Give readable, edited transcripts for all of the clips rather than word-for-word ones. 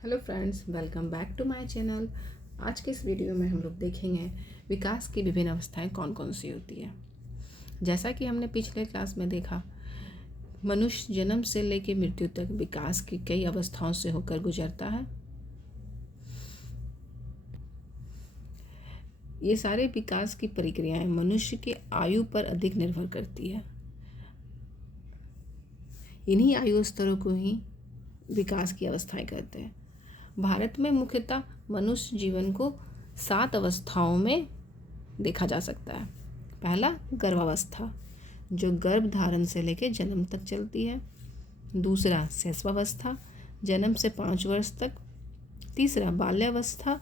Hello friends, welcome back to my channel. आज के इस वीडियो में हम लोग देखेंगे विकास की विभिन्न अवस्थाएं कौन कौन सी होती है। जैसा कि हमने पिछले क्लास में देखा, मनुष्य जन्म से लेकर मृत्यु तक विकास की कई अवस्थाओं से होकर गुजरता है। ये सारे विकास की प्रक्रियाएं मनुष्य की आयु पर अधिक निर्भर करती है। इन्हीं आयु स्तरों को ही विकास की अवस्थाएं कहते हैं। भारत में मुख्यतः मनुष्य जीवन को 7 अवस्थाओं में देखा जा सकता है। पहला, गर्भावस्था, जो गर्भ धारण से लेकर जन्म तक चलती है। दूसरा, शैशवावस्था, जन्म से 5 वर्ष तक। तीसरा, बाल्यावस्था,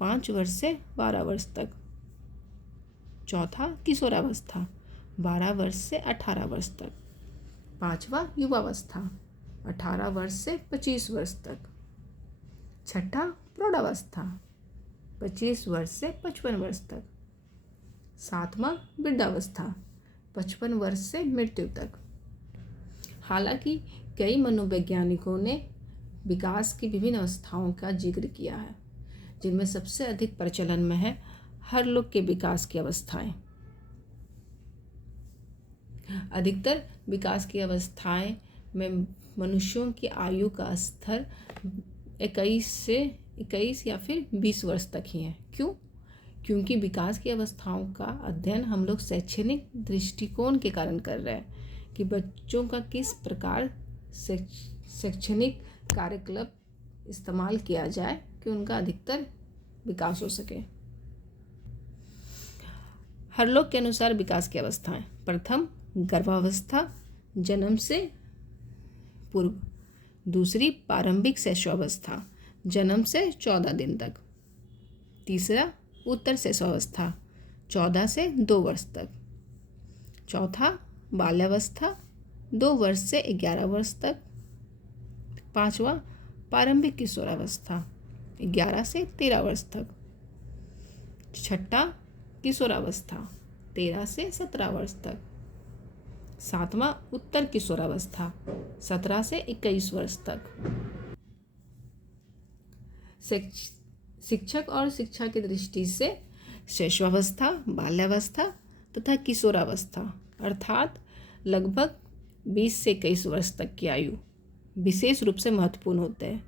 5 वर्ष से 12 वर्ष तक। चौथा, किशोरावस्था, 12 वर्ष से 18 वर्ष तक। पांचवा, युवावस्था, 18 वर्ष से 25 वर्ष तक। छठा, प्रौढ़ावस्था, 25 वर्ष से 55 वर्ष तक। सातवां, वृद्धावस्था, 55 वर्ष से मृत्यु तक। हालांकि कई मनोवैज्ञानिकों ने विकास की विभिन्न अवस्थाओं का जिक्र किया है, जिनमें सबसे अधिक प्रचलन में है हरलोक के विकास की अवस्थाएं। अधिकतर विकास की अवस्थाएं में मनुष्यों की आयु का स्तर 21 या फिर 20 वर्ष तक ही है। क्यों? क्योंकि विकास की अवस्थाओं का अध्ययन हम लोग शैक्षणिक दृष्टिकोण के कारण कर रहे हैं कि बच्चों का किस प्रकार शैक्षणिक कार्यकलाप इस्तेमाल किया जाए कि उनका अधिकतर विकास हो सके। हरलोक के अनुसार विकास की अवस्थाएं: प्रथम, गर्भावस्था, जन्म से पूर्व। दूसरी, प्रारंभिक शैशवावस्था, जन्म से 14 दिन तक। तीसरा, उत्तर शैशवावस्था, 14 से 2 वर्ष तक। चौथा, बाल्यावस्था, 2 वर्ष से 11 वर्ष तक। पांचवा, प्रारंभिक किशोरावस्था, 11 से 13 वर्ष तक। छठा, किशोरावस्था, 13 से 17 वर्ष तक। सातवां, उत्तर किशोरावस्था, 17 से 21 वर्ष तक। शिक्षक और शिक्षा की दृष्टि से शैशवावस्था, बाल्यावस्था तथा किशोरावस्था अर्थात लगभग 20 से 21 वर्ष तक की आयु विशेष रूप से महत्वपूर्ण होते हैं,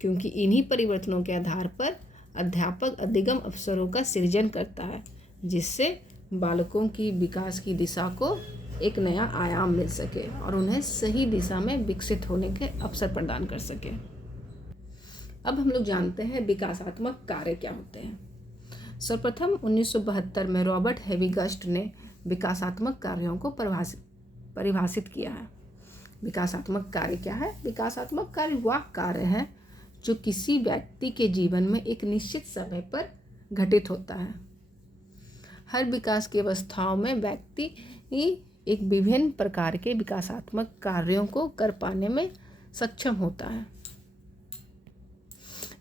क्योंकि इन्हीं परिवर्तनों के आधार पर अध्यापक अधिगम अवसरों का सृजन करता है, जिससे बालकों की विकास की दिशा को एक नया आयाम मिल सके और उन्हें सही दिशा में विकसित होने के अवसर प्रदान कर सके। अब हम लोग जानते हैं विकासात्मक कार्य क्या होते हैं। सर्वप्रथम 1972 में रॉबर्ट हेविगस्ट ने विकासात्मक कार्यों को परिभाषित किया है। विकासात्मक कार्य क्या है? विकासात्मक कार्य वह कार्य है जो किसी व्यक्ति के जीवन में एक निश्चित समय पर घटित होता है। हर विकास की अवस्थाओं में व्यक्ति एक विभिन्न प्रकार के विकासात्मक कार्यों को कर पाने में सक्षम होता है,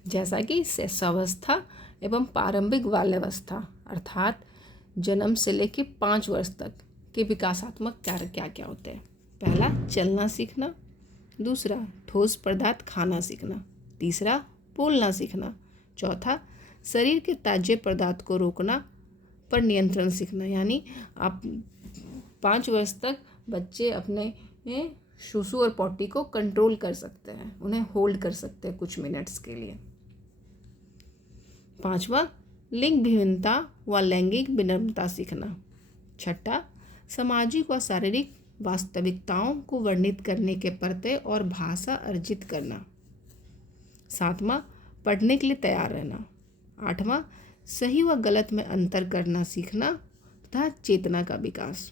जैसा कि शैशवावस्था एवं प्रारंभिक बाल्यावस्था अर्थात जन्म से लेकर 5 वर्ष तक के विकासात्मक कार्य क्या क्या होते हैं। पहला, चलना सीखना। दूसरा, ठोस पदार्थ खाना सीखना। तीसरा, बोलना सीखना। चौथा, शरीर के ताजे पदार्थ को रोकना पर नियंत्रण सीखना, यानी आप 5 वर्ष तक बच्चे अपने सुसु और पॉटी को कंट्रोल कर सकते हैं, उन्हें होल्ड कर सकते हैं कुछ मिनट्स के लिए। पांचवा, लिंग भिन्नता व लैंगिक विनम्रता सीखना। छठा, सामाजिक व शारीरिक वास्तविकताओं को वर्णित करने के प्रत्यय और भाषा अर्जित करना। सातवां, पढ़ने के लिए तैयार रहना। आठवां, सही व गलत में अंतर करना सीखना तथा चेतना का विकास।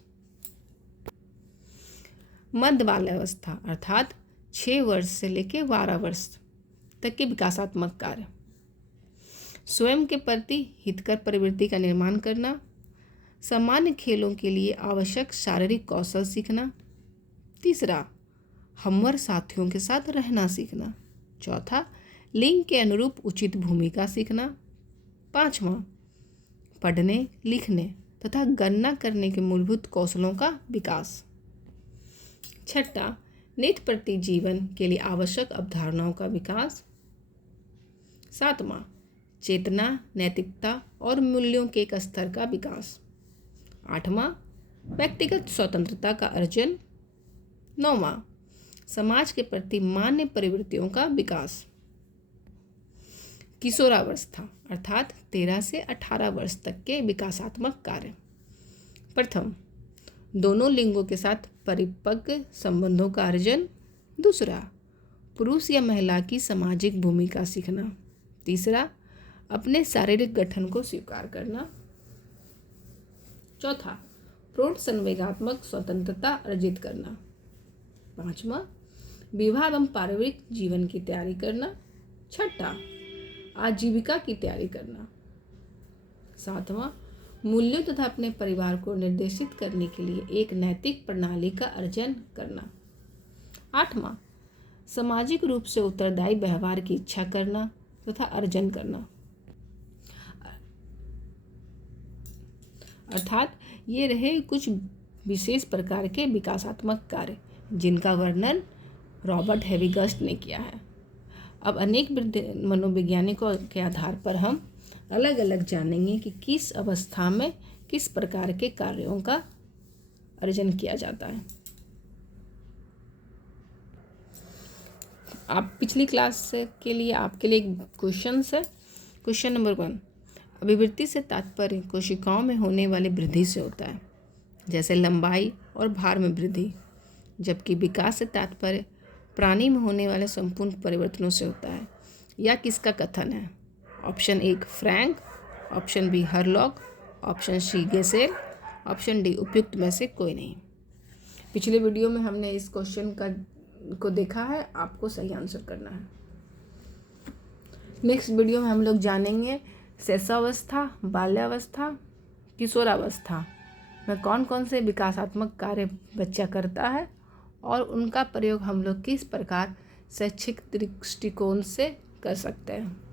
मध्य बाल्यावस्था अर्थात 6 वर्ष से लेकर 12 वर्ष तक के विकासात्मक कार्य: स्वयं के प्रति हितकर प्रवृत्ति का निर्माण करना। सामान्य खेलों के लिए आवश्यक शारीरिक कौशल सीखना। तीसरा, हमवर साथियों के साथ रहना सीखना। चौथा, लिंग के अनुरूप उचित भूमिका सीखना। पांचवा, पढ़ने, लिखने तथा गणना करने के मूलभूत कौशलों का विकास। छठा, नित्य प्रति जीवन के लिए आवश्यक अवधारणाओं का विकास। 7वां, चेतना, नैतिकता और मूल्यों के एक स्तर का विकास। 8वां, व्यक्तिगत स्वतंत्रता का अर्जन। 9वां, समाज के प्रति मान्य प्रवृत्तियों का विकास। किशोरावस्था अर्थात 13 से 18 वर्ष तक के विकासात्मक कार्य। प्रथम, दोनों लिंगों के साथ परिपक्व संबंधों का अर्जन। दूसरा, पुरुष या महिला की सामाजिक भूमिका सीखना। तीसरा, अपने शारीरिक गठन को स्वीकार करना। चौथा, प्रौढ़ संवेगात्मक स्वतंत्रता अर्जित करना। 5वां, विवाह एवं पारिवारिक जीवन की तैयारी करना। 6ठा, आजीविका की तैयारी करना। 7वां, मूल्यों तथा अपने परिवार को निर्देशित करने के लिए एक नैतिक प्रणाली का अर्जन करना। 8वां, सामाजिक रूप से उत्तरदायी व्यवहार की इच्छा करना तथा अर्जन करना। अर्थात ये रहे कुछ विशेष प्रकार के विकासात्मक कार्य जिनका वर्णन रॉबर्ट हेविगस्ट ने किया है। अब अनेक मनोवैज्ञानिकों के आधार पर हम अलग अलग जानेंगे कि किस अवस्था में किस प्रकार के कार्यों का अर्जन किया जाता है। आप पिछली क्लास के लिए आपके लिए क्वेश्चन है। क्वेश्चन नंबर 1, अभिवृद्धि से तात्पर्य कोशिकाओं में होने वाली वृद्धि से होता है, जैसे लंबाई और भार में वृद्धि, जबकि विकास से तात्पर्य प्राणी में होने वाले संपूर्ण परिवर्तनों से होता है। यह किसका कथन है? Option 1 Frank, option B Hurlock, option C Gesell, option D उपयुक्त में से कोई नहीं। पिछले वीडियो में हमने इस क्वेश्चन को देखा है, आपको सही आंसर करना है। नेक्स्ट वीडियो में हम लोग जानेंगे शैशवावस्था, बाल्यावस्था, किशोरावस्था में कौन कौन से विकासात्मक कार्य बच्चा करता है और उनका प्रयोग हम लोग किस प्रकार शैक्षिक दृष्टिकोण से कर सकते हैं।